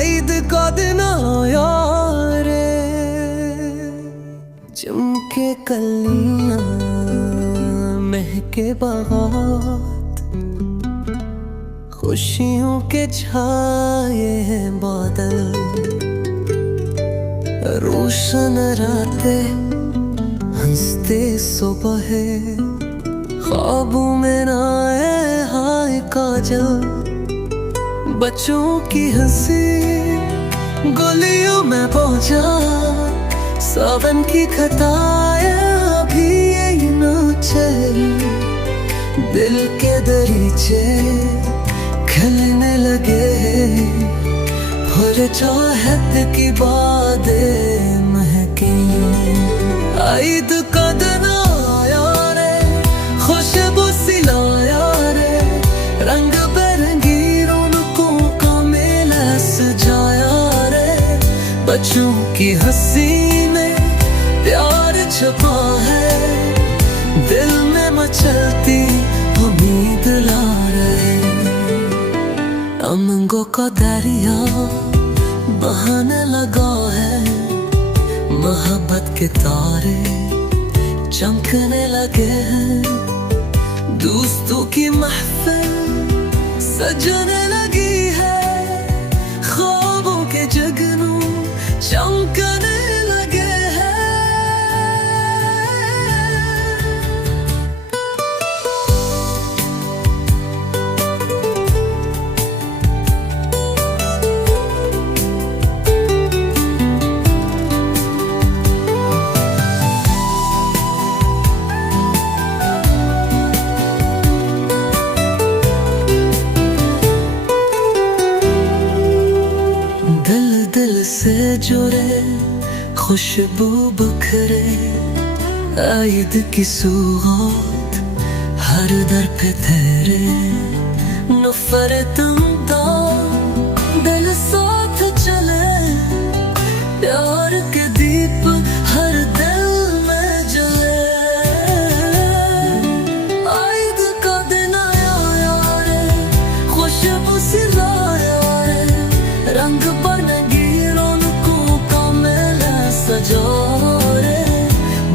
ईद का दिन आया रे, चमके कलियां महके बागात, खुशियों के छाए हैं बादल, रोशन रातें हंसते सुबह है, ख्वाबों में ना आए हाय काजल, बच्चों की हंसी गलियों में पहुंचा, सावन की खताएं भी यही नाचे, दिल के दरीचे खिलने लगे, हर चाहत की बातें महकी। ईद का दिन आया रे, खुशबू सिलाया रे, रंग बिरंगी रौनकों का मेला सजाया रे, बच्चों की हंसी में प्यार छुपा है, दिल में मचलती उम्मीद ला रहे। उमंगों का दरिया बहाने लगा है, मोहब्बत के तारे चमकने लगे हैं, दोस्तों की महफिल सजने लगी है, ख्वाबों के जगनू चमकने लगे हैं। दिल दिल से जुड़े खुशबू बखरे, ईद की सुगंध हर दर पे तेरे, नफरतम दा दिल साथ चले, प्यार के दीप हर दिल में जले। ईद का दिन आया रे, खुशबू सिलाया रे, रंग बिरंगी रौनकों का मेला सजा रे,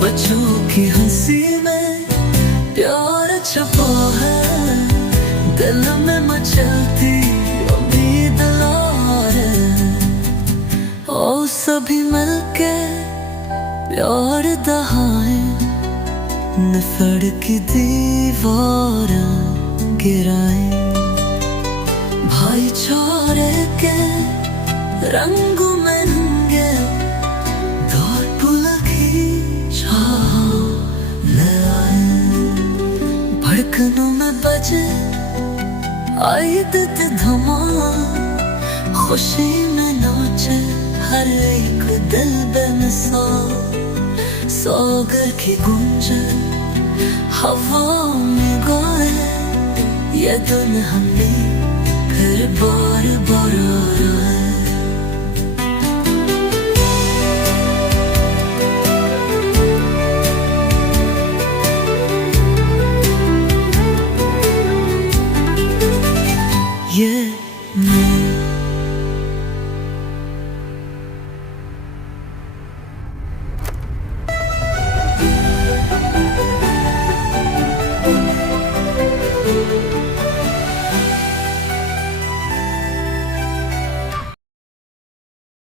बच्चों की हंसी में प्यार छुपा है, दिल में मचलती उम्मीद ला रे। ओ सभी मिलके प्यार दहाए, नफरत की दीवार गिराए, भाईचारे के रंगों में रंगे, दौड़ पुल की छाह ले आए, धड़कनों में बजे ईद के धमाल, खुशी में नाचे हर एक दिल बेमिसाल, सागर की गुंजन हवा में गाए, ये दिन हमें फिर बार बार